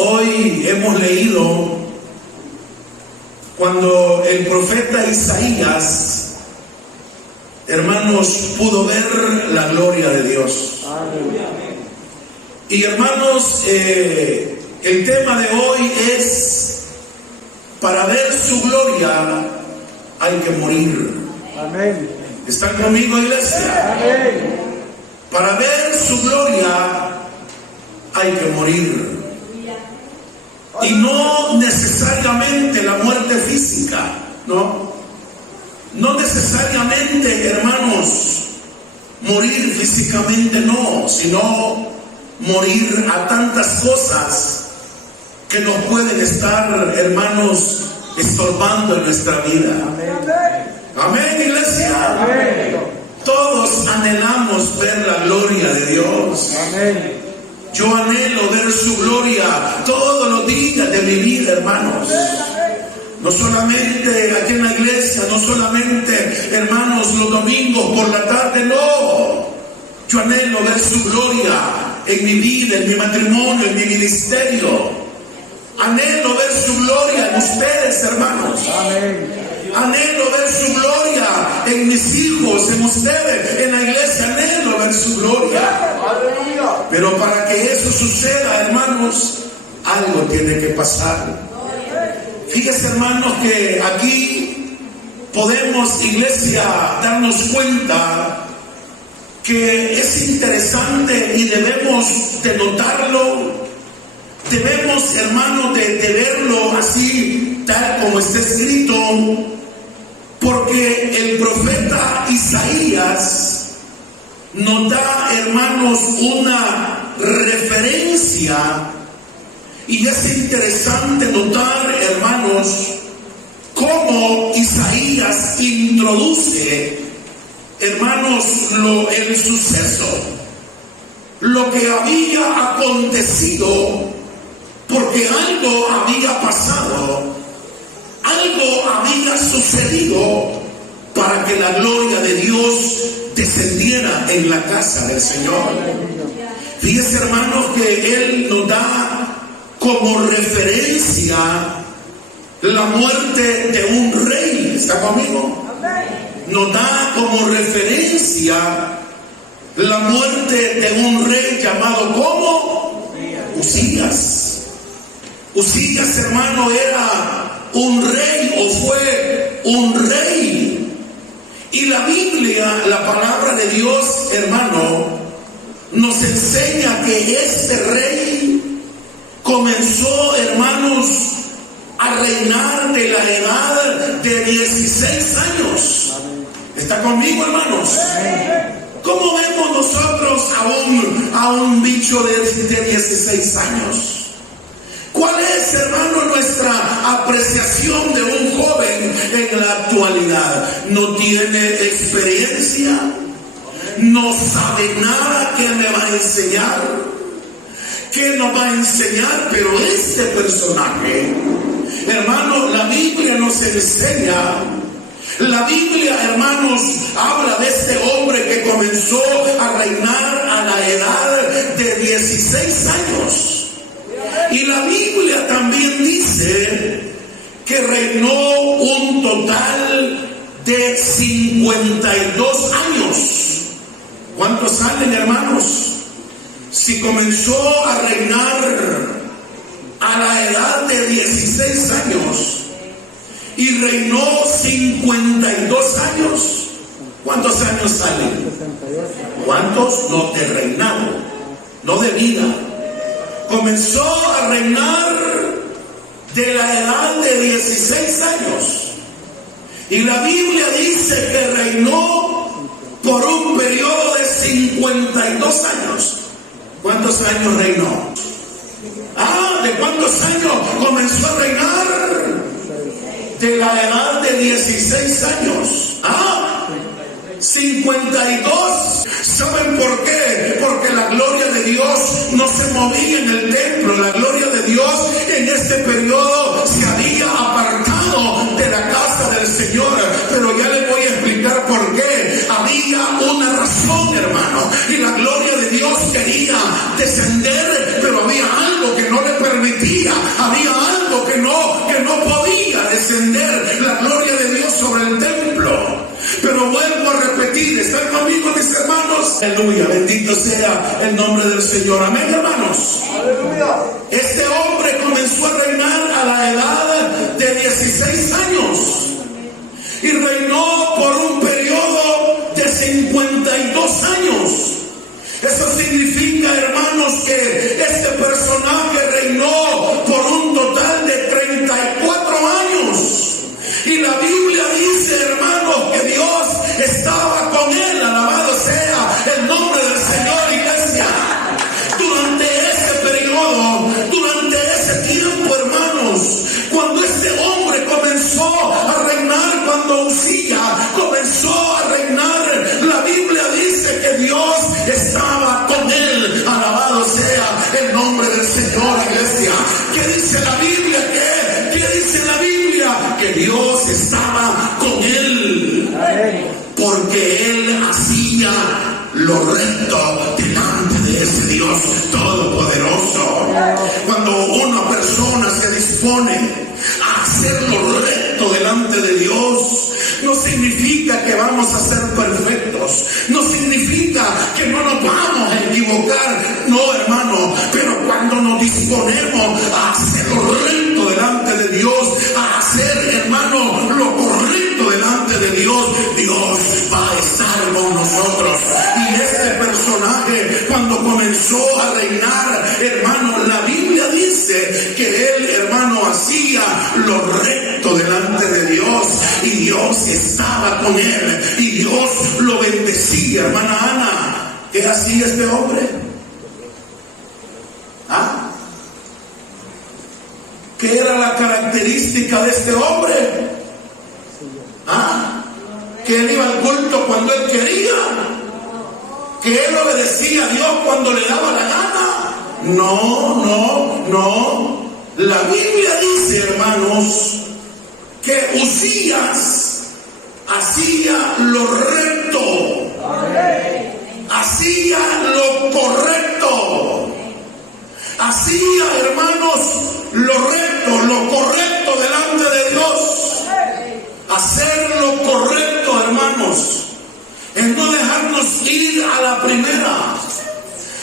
hoy hemos leído cuando el profeta Isaías, hermanos, pudo ver la gloria de Dios. Y hermanos, el tema de hoy es: para ver su gloria hay que morir. Amén. ¿Están conmigo, iglesia? Amén. Para ver su gloria hay que morir. Y no necesariamente la muerte física, ¿no? No necesariamente, hermanos, morir físicamente, no, sino morir a tantas cosas que nos pueden estar, hermanos, estorbando en nuestra vida. Amén, iglesia. Amén. Todos anhelamos ver la gloria de Dios. Amén. Yo anhelo ver su gloria todos los días de mi vida, hermanos. No solamente aquí en la iglesia, no solamente, hermanos, los domingos por la tarde, no. Yo anhelo ver su gloria en mi vida, en mi matrimonio, en mi ministerio. Anhelo ver su gloria en ustedes, hermanos. Amén. Anhelo ver su gloria en mis hijos, en ustedes, en la iglesia. Anhelo ver su gloria. Pero para que eso suceda, hermanos, algo tiene que pasar. Fíjense, hermanos, que aquí podemos, iglesia, darnos cuenta que es interesante y debemos de notarlo. Debemos, hermanos, de verlo así, tal como está escrito, porque el profeta Isaías nos da, hermanos, una referencia, y es interesante notar, hermanos, cómo Isaías introduce, hermanos, el suceso, lo que había acontecido, porque algo había pasado, algo había sucedido para que la gloria de Dios descendiera en la casa del Señor. Fíjese, hermanos, que Él nos da como referencia la muerte de un rey. ¿Está conmigo? Nos da como referencia la muerte de un rey llamado como Usías. Usías, hermano, era un rey, o fue un rey. Y la Biblia, la palabra de Dios, hermano, nos enseña que este rey comenzó, hermanos, a reinar de la edad de 16 años. ¿Está conmigo, hermanos? ¿Cómo vemos nosotros a un bicho de 16 años? ¿Cuál es, hermano, nuestra apreciación de un joven en la actualidad? No tiene experiencia, no sabe nada que me va a enseñar, que nos va a enseñar. Pero este personaje, hermano, la Biblia nos enseña. La Biblia, hermanos, habla de este hombre que comenzó a reinar a la edad de 16 años. Y la Biblia también dice que reinó un total de 52 años. ¿Cuántos salen, hermanos? Si comenzó a reinar a la edad de 16 años y reinó 52 años, ¿cuántos años salen? ¿Cuántos? No de reinado, no de vida. Comenzó a reinar de la edad de 16 años. Y la Biblia dice que reinó por un periodo de 52 años. ¿Cuántos años reinó? ¿De cuántos años comenzó a reinar? De la edad de 16 años. 52. ¿Saben por qué? Porque la gloria de Dios no se movía en el templo. La gloria de Dios en este periodo se había apartado de la casa del Señor. Pero ya les voy a explicar por qué. Había una razón, hermano. Y la gloria de Dios quería descender, pero había algo que no le permitía conmigo, mis hermanos? Aleluya, bendito sea el nombre del Señor. Amén, hermanos. Aleluya. Este hombre comenzó a reinar a la edad de 16 años y reinó por un periodo de 52 años. Eso significa, hermanos, que este personaje reinó por un total de 34 años. Y la Biblia dice, hermanos, que Dios estaba con él. Alabado sea el nombre del Señor, iglesia. Durante ese periodo, durante ese tiempo, hermanos, cuando este hombre comenzó a reinar, cuando Usía comenzó a reinar, la Biblia dice que Dios estaba con él. Alabado sea el nombre del Señor, iglesia. ¿Qué dice la Biblia? ¿Qué dice la Biblia? Que Dios estaba con él. Porque él hacía lo recto delante de ese Dios todopoderoso. Cuando una persona se dispone a hacer lo recto delante de Dios, no significa que vamos a ser perfectos, no significa que no nos vamos a equivocar, no, hermano, pero cuando nos disponemos a hacer lo recto delante de Dios, a hacer, hermano, lo correcto delante de Dios, Dios va a estar con nosotros. Y este personaje, cuando comenzó a reinar, hermano, la Biblia dice que él, hermano, hacía lo recto delante de Dios, y Dios estaba con él, y Dios lo bendecía. Hermana Ana, ¿qué hacía este hombre? ¿Ah? ¿Qué era la característica de este hombre? ¿Ah? Que él iba al culto cuando él quería, que él obedecía a Dios cuando le daba la gana. No. La Biblia dice, hermanos, que Usías hacía lo recto, hacía lo correcto, hacía, hermanos, lo recto, lo correcto delante de Dios. Hacer lo correcto, hermanos, es no dejarnos ir a la primera.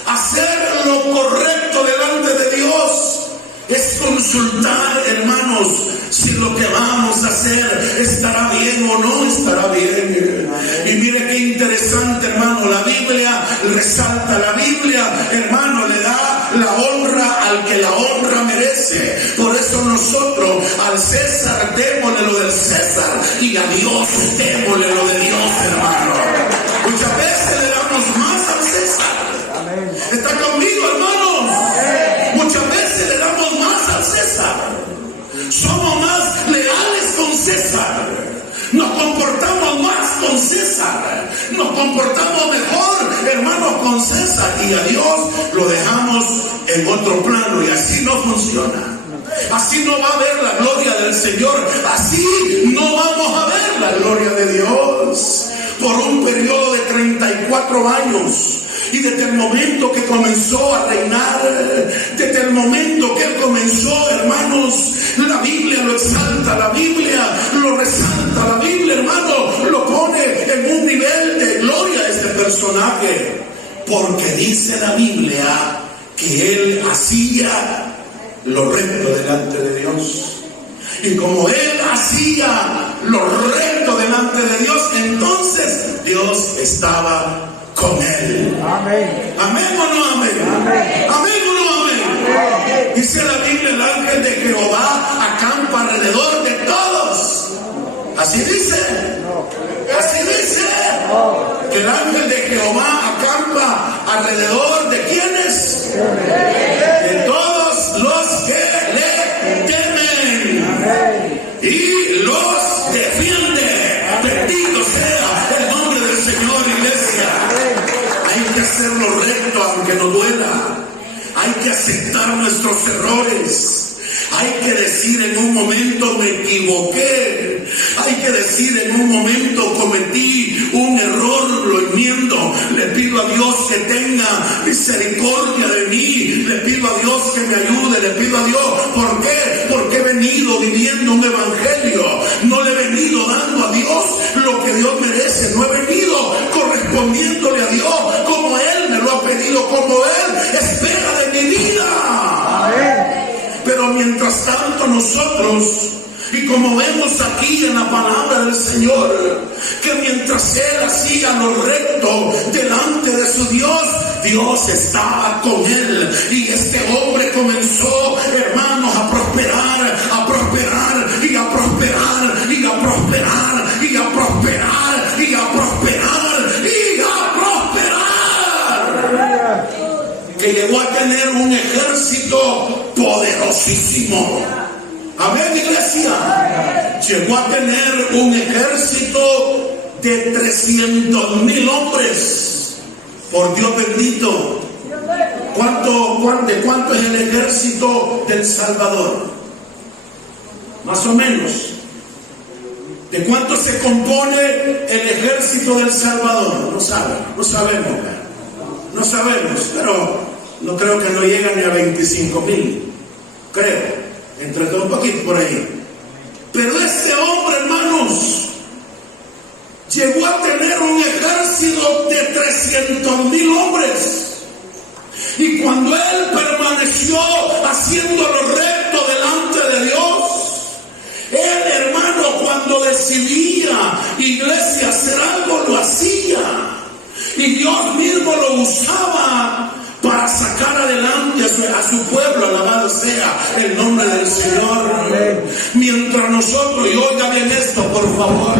Hacer lo correcto delante de Dios es consultar, hermanos, si lo que vamos a hacer estará bien o no estará bien. Y mire qué interesante, hermano, la Biblia resalta, la Biblia, hermano, le da la honra al que la honra merece. Por eso nosotros al César démosle lo del César, y a Dios démosle lo de Dios, hermano. Muchas veces le damos más al César. ¿Está conmigo, hermanos? Muchas veces le damos más al César. Somos más leales con César. Nos comportamos más con César. Nos comportamos mejor, hermanos, con César. Y a Dios lo dejamos en otro plano. Y así no funciona. Así no va a ver la gloria del Señor. Así no vamos a ver la gloria de Dios. Por un periodo de 34 años. Y desde el momento que comenzó a reinar, desde el momento que él comenzó, hermanos, la Biblia lo exalta, la Biblia lo resalta, la Biblia, hermano, lo pone en un nivel de gloria a este personaje. Porque dice la Biblia que él hacía lo recto delante de Dios. Y como él hacía lo recto delante de Dios, entonces Dios estaba con él. Amén. ¿Amén o no amén? Amén. ¿Amén o no amén? Amén. Dice la Biblia, el ángel de Jehová acampa alrededor de todos. Así dice. Así dice. Que el ángel de Jehová acampa alrededor de ¿quiénes? De todos los que le temen. Y los defiende. Bendito sea el nombre del Señor, iglesia. Hay que hacer lo recto aunque nos duela. Hay que aceptar nuestros errores. Hay que decir en un momento me equivoqué. Hay que decir en un momento cometí un error, lo enmiendo. Le pido a Dios que tenga misericordia de mí. Le pido a Dios que me ayude. Le pido a Dios. ¿Por qué? Porque he venido viviendo un evangelio. No le he venido dando a Dios lo que Dios merece. iglesia, no he venido correspondiéndole a Dios como Él me lo ha pedido, como Él espera de mi vida. Pero mientras tanto nosotros, y como vemos aquí en la palabra del Señor, que mientras Él hacía lo recto delante de su Dios, Dios estaba con Él. Y este hombre comenzó, hermanos, a prosperar, a prosperar, y a prosperar, y a prosperar, y a prosperar, y a prosperar, y a prosperar. Que llegó a tener un ejército poderosísimo. Amén, iglesia. Llegó a tener un ejército de 300,000 hombres. Por Dios bendito. ¿De cuánto es el ejército del Salvador? Más o menos. ¿De cuánto se compone el ejército del Salvador? No sabemos. No sabemos, pero no creo que no llegan ni a 25,000. Creo. Entre todo un poquito por ahí. Pero este hombre, hermanos, llegó a tener un ejército de 300,000 hombres. Y cuando él permaneció haciendo lo recto delante de Dios, él, hermano, cuando decidía, iglesia, hacer algo, lo hacía. Y Dios mismo lo usaba para sacar adelante a su pueblo. Alabado sea el nombre del Señor. Mientras nosotros, y oiga bien esto por favor,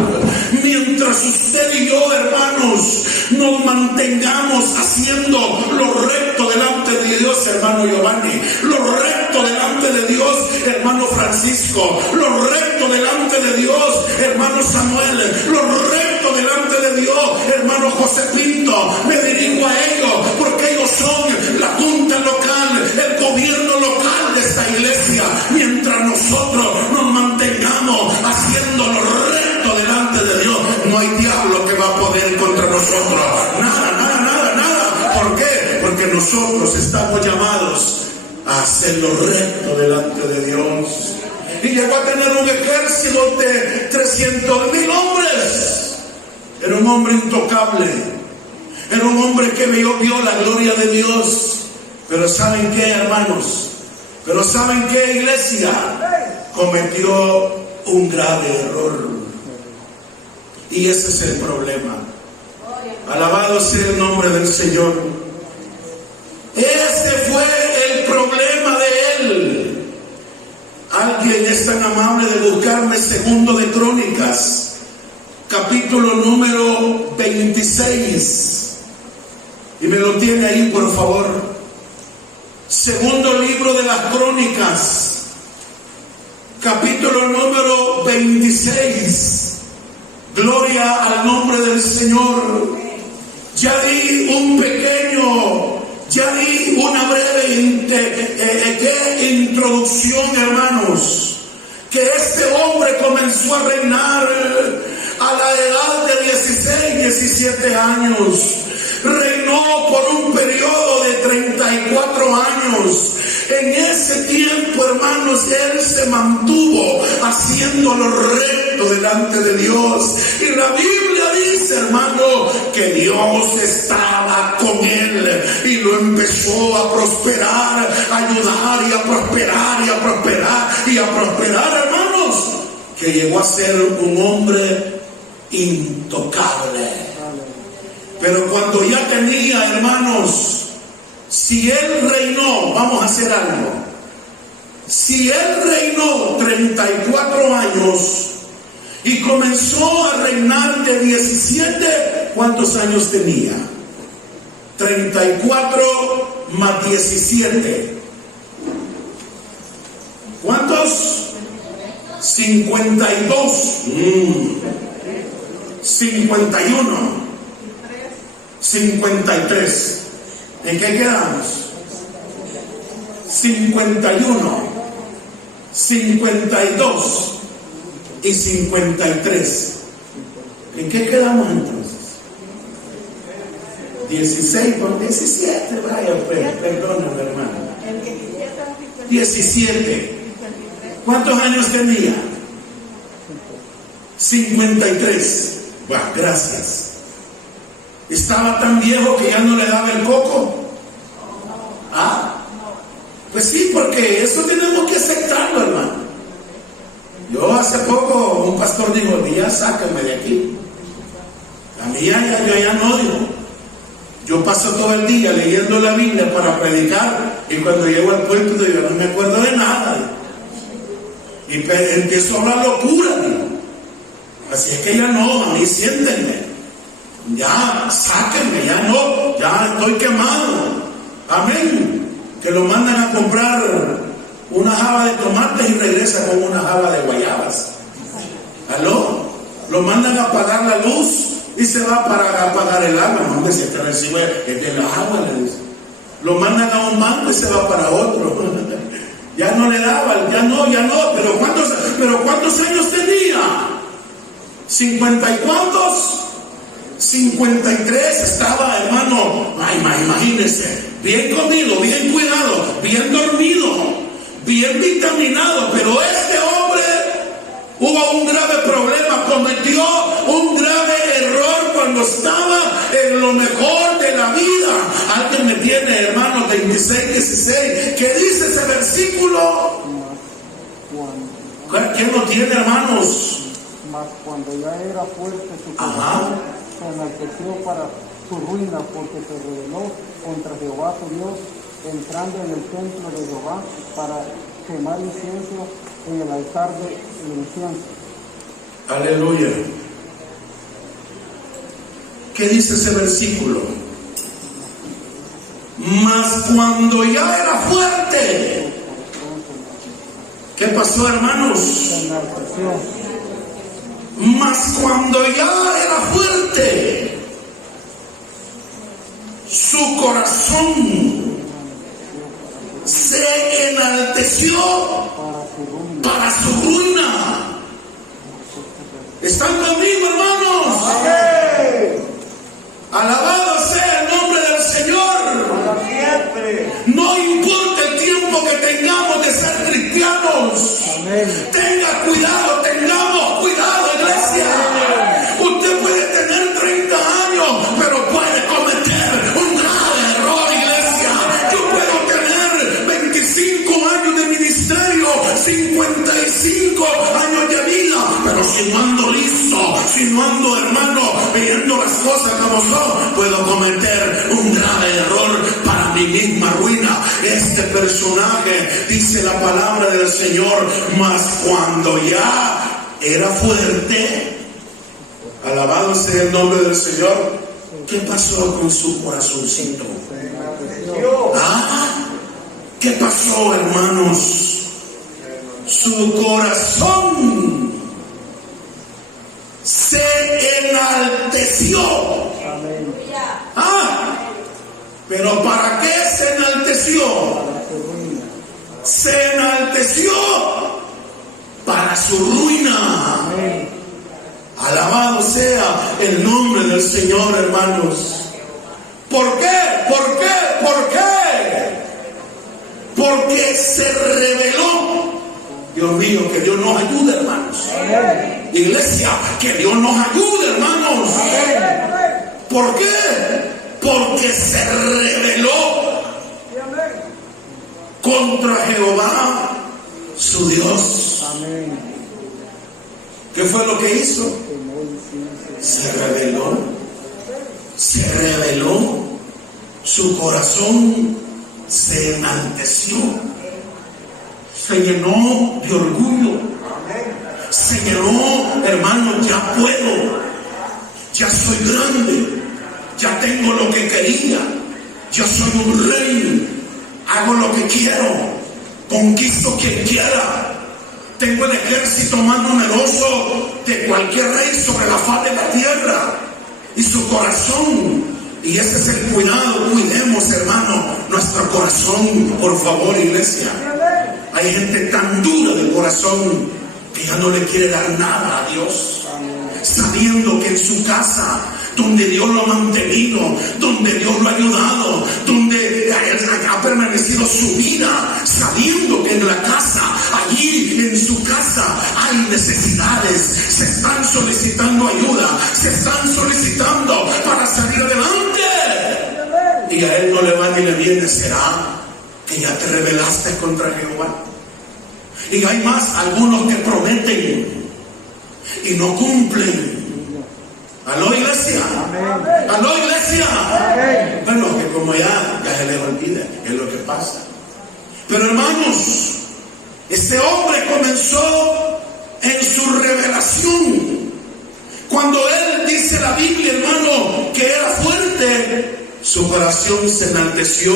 mientras usted y yo, hermanos, nos mantengamos haciendo lo recto delante de Dios, hermano Giovanni, lo recto delante de Dios, hermano Francisco, lo recto delante de Dios, hermano Samuel, lo recto delante de Dios, hermano José Pinto, me dirijo a ellos porque ellos son la junta local, el gobierno local de esta iglesia. Mientras nosotros nos mantengamos haciendo lo recto delante de Dios, no hay diablo que va a poder contra nosotros. Nada. ¿Por qué? Porque nosotros estamos llamados a hacer lo recto delante de Dios. Y llegó a tener un ejército de 300,000 hombres. Era un hombre intocable. Era un hombre que vio la gloria de Dios. Pero ¿saben qué, hermanos? Pero ¿saben qué, iglesia? Cometió un grave error. Y ese es el problema. Alabado sea el nombre del Señor. Ese fue el problema de él. Alguien es tan amable de buscarme Segundo de Crónicas, capítulo número 26. Y me lo tiene ahí, por favor. Segundo libro de las Crónicas, capítulo número 26. Gloria al nombre del Señor. Ya di una breve introducción, hermanos. Que este hombre comenzó a reinar a la edad de 16, 17 años. Reinó por un periodo de 34 años. En ese tiempo, hermanos, él se mantuvo haciendo lo recto delante de Dios. Y la Biblia dice, hermano, que Dios estaba con él y lo empezó a prosperar, a ayudar y a prosperar y a prosperar y a prosperar, hermanos, que llegó a ser un hombre intocable. Pero cuando ya tenía, hermanos, si él reinó, vamos a hacer algo. Si él reinó 34 años y comenzó a reinar de 17, ¿cuántos años tenía? 34 más 17. ¿Cuántos? 52. 51. 53. ¿En qué quedamos? 51, 52 y 53. ¿En qué quedamos entonces? 16 por 17, vaya pues, perdóname, hermano. 17. ¿Cuántos años tenía? 53. Bueno, gracias. Estaba tan viejo que ya no le daba el coco. ¿Ah? Pues sí, porque eso tenemos que aceptarlo, hermano. Yo hace poco, un pastor dijo, ya sácame de aquí. A mí yo ya no digo. Yo paso todo el día leyendo la Biblia para predicar, y cuando llego al puerto yo no me acuerdo de nada. Y empiezo a hablar locura, digo. Así es que ya no, a mí siéntenme. Ya, sáquenme, ya no, ya estoy quemado. Amén. Que lo mandan a comprar una java de tomates y regresa con una java de guayabas. ¿Aló? Lo mandan a apagar la luz y se va para apagar el agua. No, hombre, si este recibe es del agua, le dice. Lo mandan a un banco y se va para otro. Ya no le daban, ya no. Pero ¿cuántos años tenía? ¿50 y cuántos? 53 estaba, hermano. Ay, imagínense, bien comido, bien cuidado, bien dormido, bien vitaminado, pero este hombre hubo un grave problema, cometió un grave error cuando estaba en lo mejor de la vida. Alguien me tiene, hermano, 26, 16, ¿qué dice ese versículo? ¿Quién lo tiene, hermanos? Mas cuando ya era fuerte su corazón, se enalteció para su ruina, porque se rebeló contra Jehová su Dios, entrando en el templo de Jehová para quemar incienso en el altar del incienso. Aleluya. ¿Qué dice ese versículo? Mas cuando ya era fuerte, ¿qué pasó, hermanos? Se enalteció. Mas cuando ya era fuerte, su corazón se enalteció para su ruina. ¿Están conmigo, hermanos? Alabado sea el nombre del Señor. No importa el tiempo que tengamos de ser cristianos. Tenga cuidado, tengamos cuidado, iglesia. Usted puede tener 30 años, pero puede cometer un grave error, iglesia. Yo puedo tener 25 años de ministerio, 55 años de vida, pero si no ando listo, si no ando, hermano, viendo las cosas como son, puedo cometer un grave error para mi misma ruina. Este personaje, dice la palabra del Señor, mas cuando ya era fuerte, alabado sea el nombre del Señor, ¿qué pasó con su corazoncito? ¿Qué pasó, hermanos? Su corazón se enalteció. ¿Pero para qué se enalteció? Se enalteció para su ruina. Alabado sea el nombre del Señor, hermanos. ¿Por qué? ¿Por qué? ¿Por qué? Porque se rebeló. Dios mío, que Dios nos ayude, hermanos. Iglesia, que Dios nos ayude, hermanos. ¿Por qué? Porque se rebeló contra Jehová su Dios. ¿Qué fue lo que hizo? Se rebeló. Se rebeló. Su corazón se enalteció. Se llenó de orgullo. Se llenó, hermano, ya puedo. Ya soy grande. Ya tengo lo que quería. Yo soy un rey. Hago lo que quiero. Conquisto quien quiera. Tengo el ejército más numeroso de cualquier rey sobre la faz de la tierra. Y su corazón. Y ese es el cuidado. Cuidemos, hermano, nuestro corazón. Por favor, iglesia. Hay gente tan dura de corazón que ya no le quiere dar nada a Dios. Sabiendo que en su casa, donde Dios lo ha mantenido, donde Dios lo ha ayudado, donde ha permanecido su vida, sabiendo que en la casa, allí en su casa hay necesidades, se están solicitando ayuda, se están solicitando para salir adelante. Y a él no le va ni le viene. ¿Será que ya te rebelaste contra Jehová? Y hay más, algunos que prometen y no cumplen. ¿Aló, iglesia? ¿Aló, iglesia? Bueno, que como ya se les olvida, es lo que pasa. Pero hermanos, este hombre comenzó en su revelación. Cuando él dice la Biblia, hermano, que era fuerte, su corazón se enalteció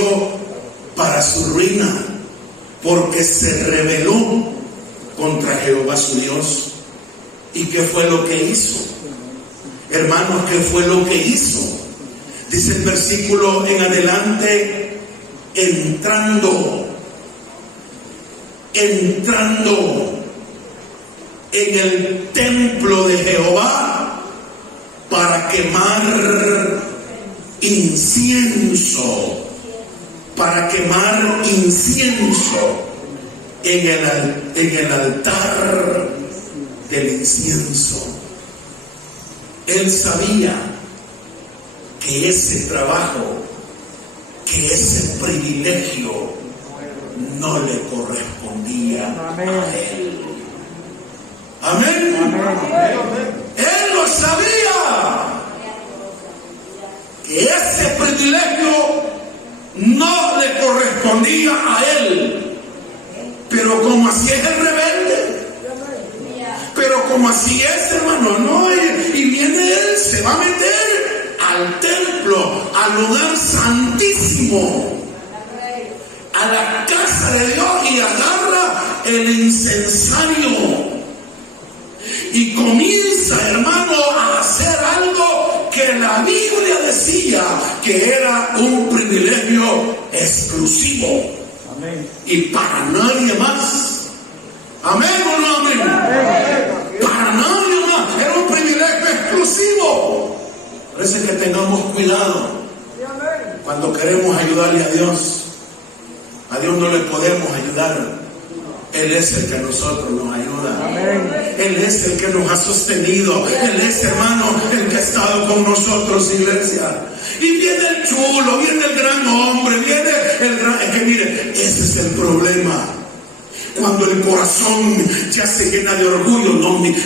para su ruina, porque se rebeló contra Jehová su Dios. ¿Y qué fue lo que hizo? Hermanos, ¿qué fue lo que hizo? Dice el versículo en adelante: entrando en el templo de Jehová para quemar incienso, en el altar del incienso. Él sabía que ese trabajo, que ese privilegio no le correspondía a él. Amén. Él lo sabía, que ese privilegio no le correspondía a él. Pero como así es el rebelde, pero como así es, hermano, no, y viene él, se va a meter al templo, al lugar santísimo, a la casa de Dios, y agarra el incensario y comienza, hermano, a hacer algo que la Biblia decía que era un privilegio exclusivo. Amén. Y para nadie más. Amén o no amén. Para nadie más. Era un privilegio exclusivo. Por eso es que tengamos cuidado cuando queremos ayudarle a Dios. A Dios no le podemos ayudar. Él es el que a nosotros nos ayuda. Amén. Él es el que nos ha sostenido. Él es, hermano, el que ha estado con nosotros, iglesia. Y viene el chulo, viene el gran hombre, viene el gran... Es que mire, ese es el problema. Cuando el corazón ya se llena de orgullo,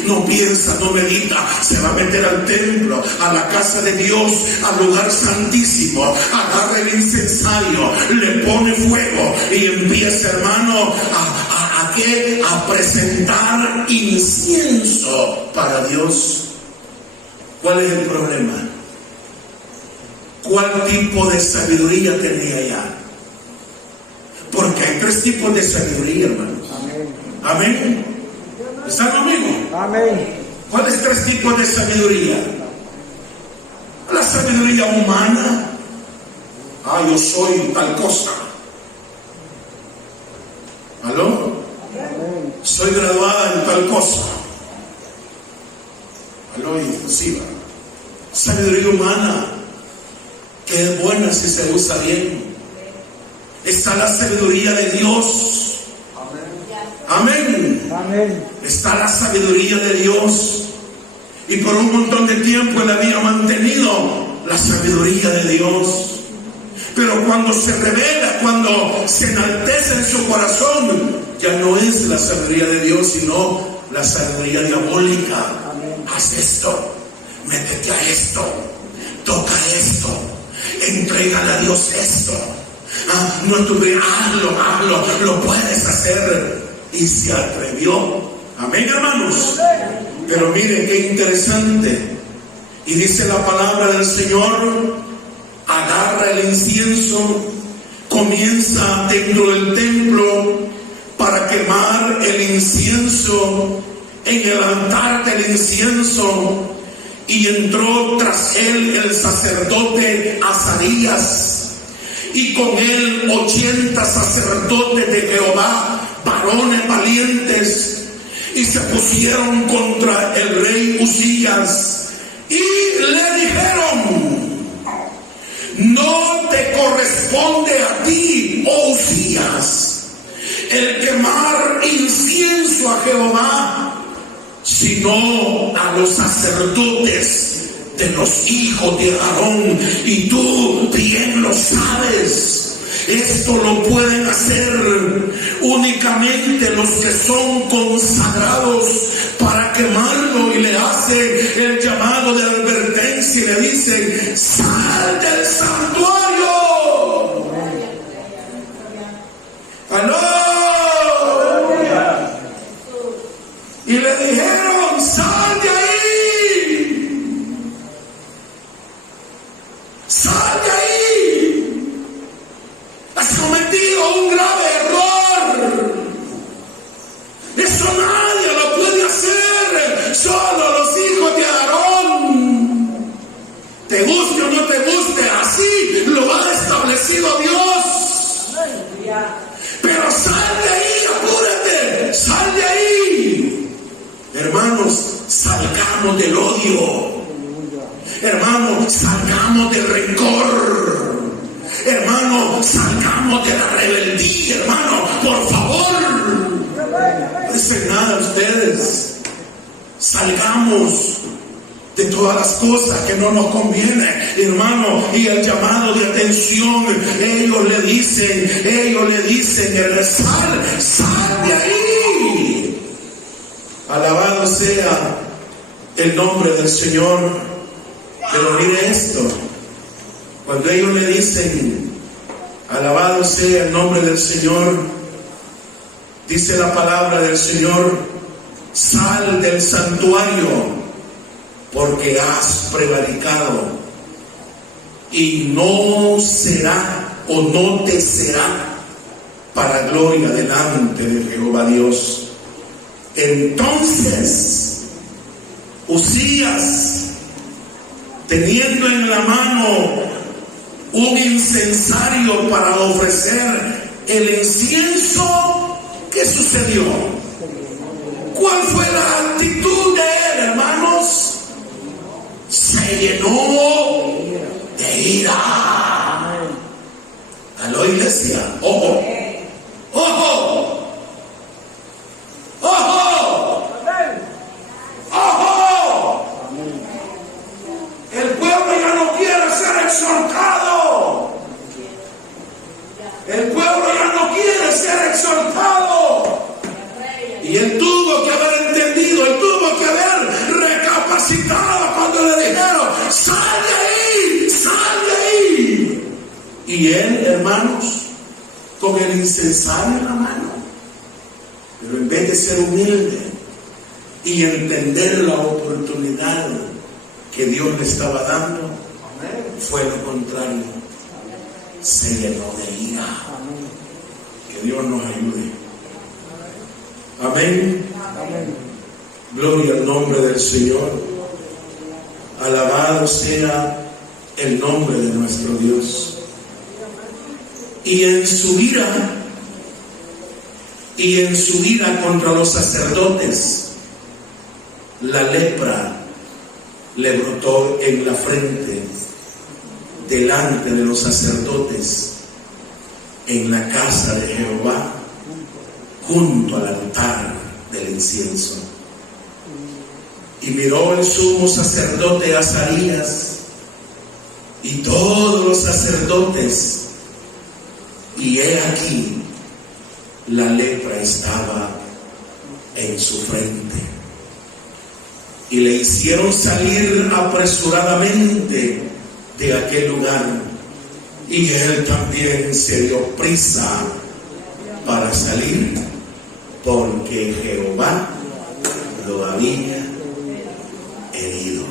no piensa, no medita, se va a meter al templo, a la casa de Dios, al lugar santísimo, agarra el incensario, le pone fuego y empieza, hermano, a presentar incienso para Dios. ¿Cuál es el problema? ¿Cuál tipo de sabiduría tenía ya? Porque hay tres tipos de sabiduría, hermanos. Amén. ¿Están conmigo? Amén. ¿Cuáles tres tipos de sabiduría? La sabiduría humana. Yo soy tal cosa. ¿Aló? Soy graduada en tal cosa. ¿Aló? Inclusiva. Sabiduría humana, que es buena si se usa bien. Está la sabiduría de Dios. Amén. Amén. Está la sabiduría de Dios. Y por un montón de tiempo él había mantenido la sabiduría de Dios. Pero cuando se revela, cuando se enaltece en su corazón, ya no es la sabiduría de Dios, sino la sabiduría diabólica. Amén. Haz esto, métete a esto, toca esto, entrégale a Dios esto. No estuve, hazlo, lo puedes hacer. Y se atrevió. Amén, hermanos. Pero miren qué interesante. Y dice la palabra del Señor: agarra el incienso, comienza dentro del templo para quemar el incienso en el altar del incienso. Y entró tras él el sacerdote Azarías, y con él 80 sacerdotes de Jehová, varones valientes, y se pusieron contra el rey Uzías y le dijeron: no te corresponde a ti, oh Uzías, el quemar incienso hizo a Jehová, sino a los sacerdotes de los hijos de Aarón. Y tú bien lo sabes. Esto lo pueden hacer únicamente los que son consagrados para quemarlo, y le hacen el llamado de advertencia y le dicen: sal del santuario. ¡Aló! Y le dijeron: sal de ahí, sal de ahí. Has cometido un grave error. Eso nadie lo puede hacer, solo los hijos de Aarón. Te guste o no te guste, así lo ha establecido Dios. Pero sal de ahí, apúrate, sal de ahí. Hermanos, salgamos del odio. Hermanos, salgamos del rencor. Hermano, salgamos de la rebeldía, hermano, por favor. No dicen nada ustedes. Salgamos de todas las cosas que no nos convienen, hermano. Y el llamado de atención, ellos le dicen, sal de ahí. Alabado sea el nombre del Señor. Pero mire esto. Cuando ellos le dicen: alabado sea el nombre del Señor, dice la palabra del Señor: sal del santuario, porque has prevaricado, y no será o no te será para gloria delante de Jehová Dios. Entonces Uzías, teniendo en la mano un incensario para ofrecer el incienso, ¿qué sucedió? ¿Cuál fue la actitud de él, hermanos? Se llenó de ira. ¿Aló, iglesia? ¡Ojo! ¡Ojo! ¡Ojo! ¡Ojo! El pueblo ya no quiere ser exhortado. El pueblo ya no quiere ser exhortado. Y él tuvo que haber entendido, él tuvo que haber recapacitado cuando le dijeron: sal de ahí, sal de ahí. Y él, hermanos, con el incensario en la mano, pero en vez de ser humilde y entender la oportunidad que Dios le estaba dando, fue lo contrario. Se llenó de ira. Que Dios nos ayude. Amén. Gloria al nombre del Señor. Alabado sea el nombre de nuestro Dios. Y en su ira contra los sacerdotes, la lepra le brotó en la frente delante de los sacerdotes en la casa de Jehová, junto al altar del incienso. Y miró el sumo sacerdote Azarías y todos los sacerdotes, y he aquí la lepra estaba en su frente. Y le hicieron salir apresuradamente de aquel lugar, y él también se dio prisa para salir, porque Jehová lo había herido.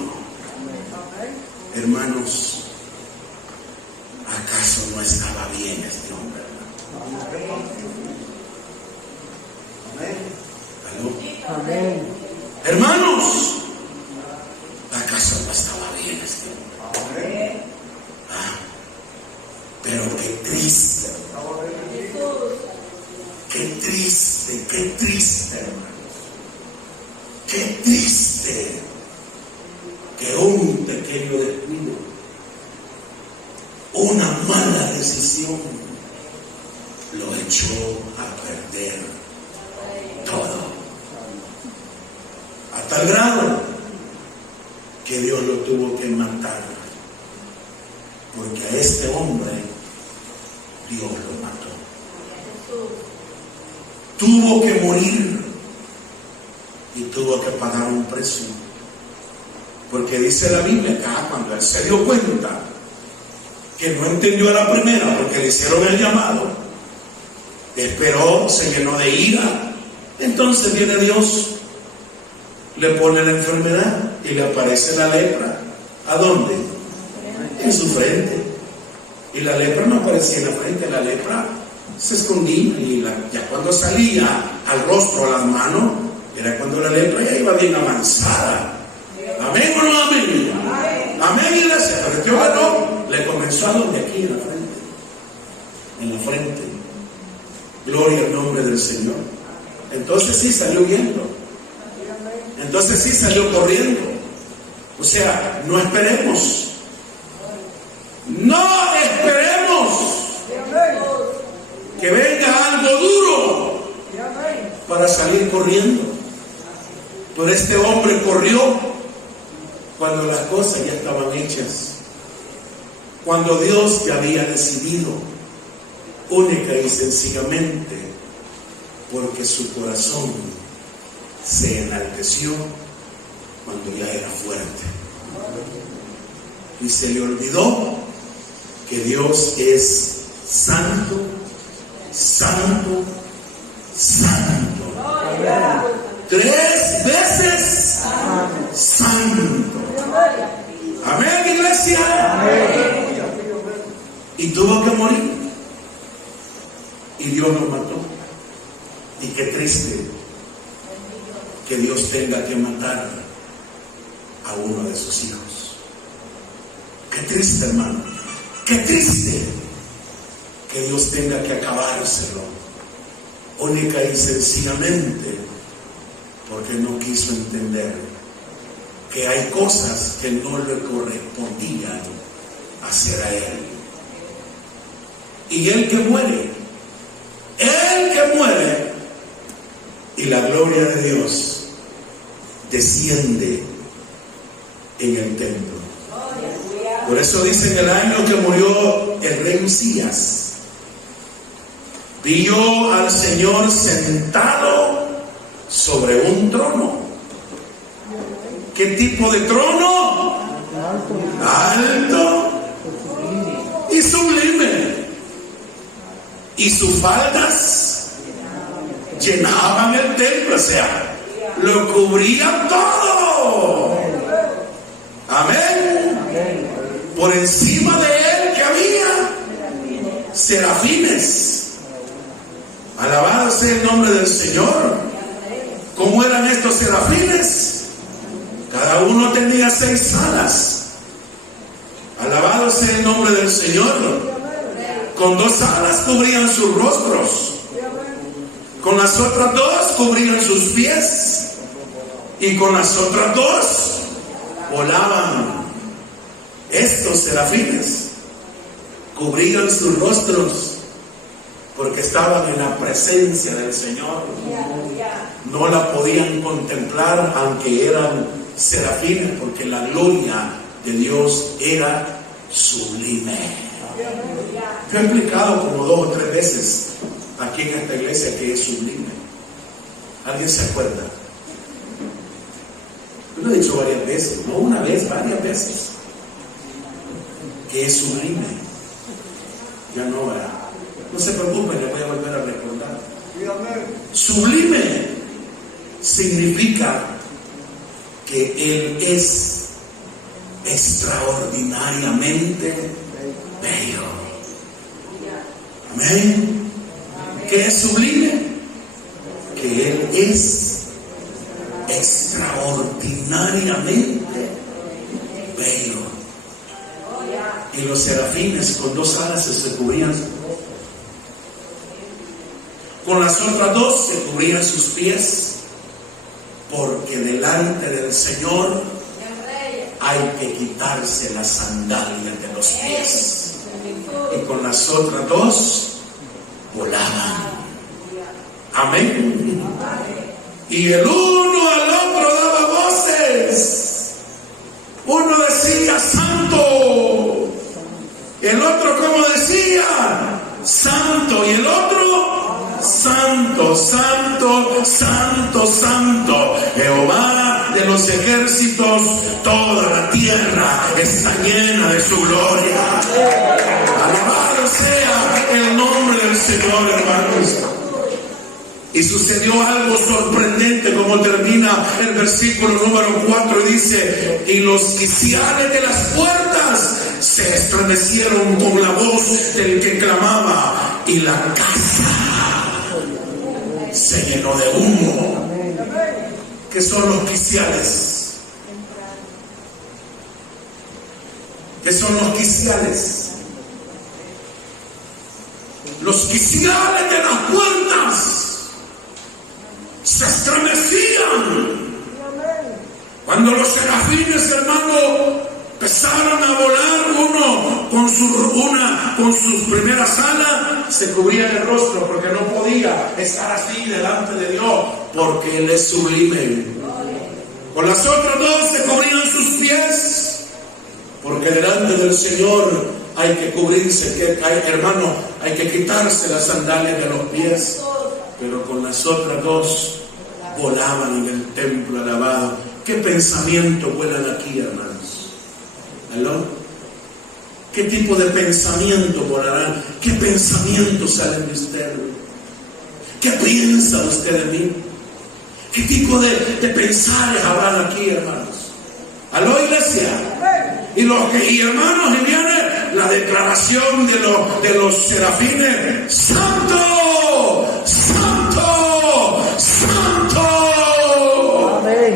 Hermanos, ¿acaso no estaba bien este hombre? ¿Aló? Amén. Hermanos, ¿acaso no estaba bien este hombre? Pero qué triste, qué triste, hermanos, qué triste que un pequeño descuido, una mala decisión, lo echó a perder todo. tal grado que Dios lo tuvo que matar, porque a este hombre Dios lo mató. Tuvo que morir y tuvo que pagar un precio, porque dice la Biblia acá, cuando él se dio cuenta que no entendió a la primera porque le hicieron el llamado, esperó, se llenó de ira. Entonces viene Dios, le pone la enfermedad y le aparece la lepra. ¿A dónde? En su frente. Y la lepra no aparecía en la frente, la lepra se escondía, y ya cuando salía al rostro, a las manos, era cuando la lepra ya iba bien avanzada. ¿Amén o no amén? Amén, iglesia. Pero este hombre no, le comenzó a donde aquí, en la frente. En la frente. Gloria al nombre del Señor. Entonces sí salió huyendo. Entonces sí salió corriendo. O sea, no esperemos. No esperemos que venga algo duro para salir corriendo. Pero este hombre corrió cuando las cosas ya estaban hechas. Cuando Dios ya había decidido, única y sencillamente porque su corazón se enalteció cuando ya era fuerte. Y se le olvidó que Dios es santo, santo, santo. 3 veces santo. Amén, iglesia. Y tuvo que morir. Y Dios lo mató. Y qué triste que Dios tenga que matar a uno de sus hijos. Qué triste, hermano. Qué triste que Dios tenga que acabárselo, única y sencillamente porque no quiso entender que hay cosas que no le correspondían hacer a él. Y él que muere, y la gloria de Dios desciende en el templo. Por eso dice en el año que murió el rey Usías, vi yo al Señor sentado sobre un trono. ¿Qué tipo de trono? Alto y sublime. Y sus faldas llenaban el templo, o sea, lo cubrían todo. Amén. Por encima de él que había serafines. Alabado sea el nombre del Señor. ¿Cómo eran estos serafines? Cada uno tenía 6 alas. Alabado sea el nombre del Señor. Con 2 alas cubrían sus rostros. Con las otras 2 cubrían sus pies. Y con las otras 2 volaban. Estos serafines cubrían sus rostros porque estaban en la presencia del Señor. No la podían contemplar aunque eran serafines, porque la gloria de Dios era sublime. Yo he explicado como 2 o 3 veces aquí en esta iglesia que es sublime. ¿Alguien se acuerda? Yo lo he dicho varias veces, no una vez, varias veces. Que es sublime. Ya no, no se preocupen, le voy a volver a recordar. Sublime significa que Él es extraordinariamente bello. Amén. ¿Qué es sublime? Que Él es extraordinariamente bello. Y los serafines con 2 alas se cubrían, con las otras 2 se cubrían sus pies, porque delante del Señor hay que quitarse las sandalias de los pies. Y con las otras 2 volaban. Amén. Y el uno al otro daba santo, santo, santo, Jehová de los ejércitos, toda la tierra está llena de su gloria. Alabado sea el nombre del Señor, hermanos. Y sucedió algo sorprendente, como termina el versículo número 4, y dice: y los quiciales de las puertas se estremecieron con la voz del que clamaba, y la casa se llenó de humo. ¿Qué son los quiciales? ¿Qué son los quiciales? Los quiciales de las puertas se estremecían cuando los serafines, hermano, empezaron a volar. Uno con sus primeras alas se cubría el rostro porque no podía estar así delante de Dios, porque Él es sublime. Con las otras dos se cubrían sus pies, porque delante del Señor hay que cubrirse, hermano, hay que quitarse las sandalias de los pies. Pero con las otras dos volaban en el templo alabado. ¿Qué pensamiento vuelan aquí, hermanos? ¿Aló? ¿Qué tipo de pensamiento volarán? ¿Qué pensamientos salen de usted? ¿Qué piensa usted de mí? ¿Qué tipo de pensares habrán aquí, hermanos? ¿Aló, iglesia? Y hermanos, y viene la declaración de los serafines: ¡Santo! ¡Santo! ¡Santo! Amén.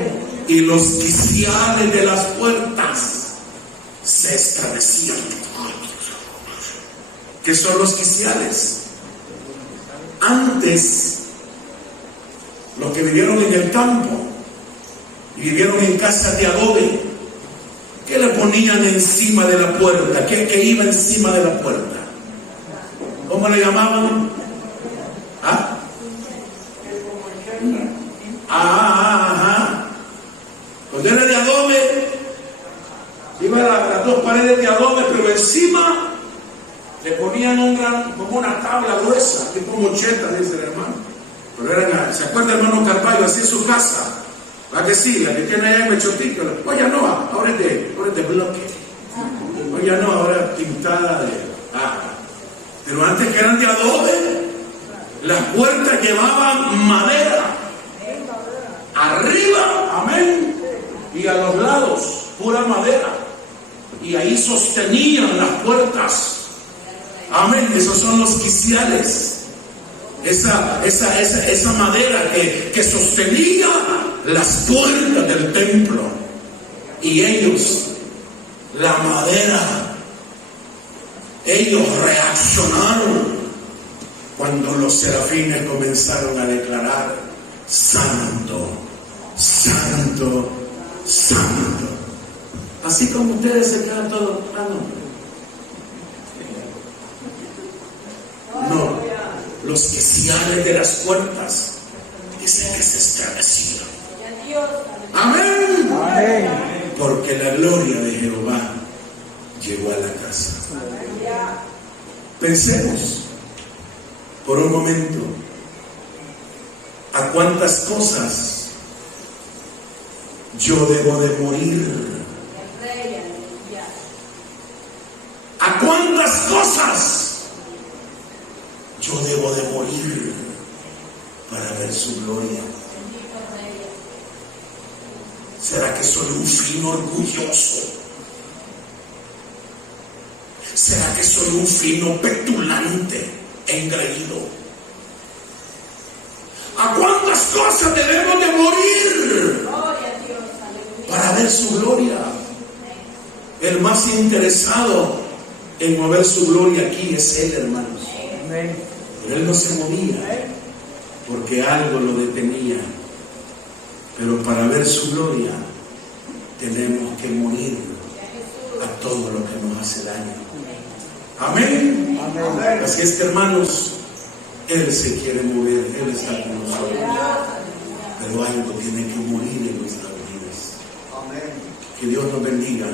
Y los quiciales de las puertas se estremecían. ¿Qué son los quiciales? Antes, los que vivieron en el campo y vivieron en casas de adobe, ¿qué le ponían encima de la puerta? ¿Qué iba encima de la puerta? ¿Cómo le llamaban? ¿Ah? Ajá. Cuando era de adobe, iba las dos paredes de adobe, pero encima le ponían como una tabla gruesa, tipo mocheta, dice el hermano. Pero ¿se acuerda, hermano Carvalho? Así en su casa. ¿Va que sí? La que tiene allá en Mechotico. Oye, no, ahora es de bloque. Oye, no, ahora pintada de... Pero antes, que eran de adobe, las puertas llevaban madera. Arriba, amén. Y a los lados, pura madera. Y ahí sostenían las puertas. Amén. Esos son los quiciales. Esa madera que sostenía las puertas del templo. Y ellos, la madera, ellos reaccionaron cuando los serafines comenzaron a declarar: Santo, Santo, Santo. Así como ustedes se quedan todos. No, los quiciales de las puertas dicen que se estremecieron. Amén. Amén. Porque la gloria de Jehová llegó a la casa. Pensemos por un momento a cuántas cosas yo debo de morir. A cuántas cosas yo debo de morir para ver su gloria. ¿Será que soy un fino orgulloso? ¿Será que soy un fino petulante, engreído? ¿A cuántas cosas debemos de morir para ver su gloria? El más interesado en mover su gloria aquí es Él, hermanos. Pero Él no se movía porque algo lo detenía. Pero para ver su gloria tenemos que morir a todo lo que nos hace daño. Amén. Amén. Así es que, hermanos, Él se quiere mover, Él está con nosotros. Pero algo tiene que morir en nuestras vidas. Que Dios nos bendiga.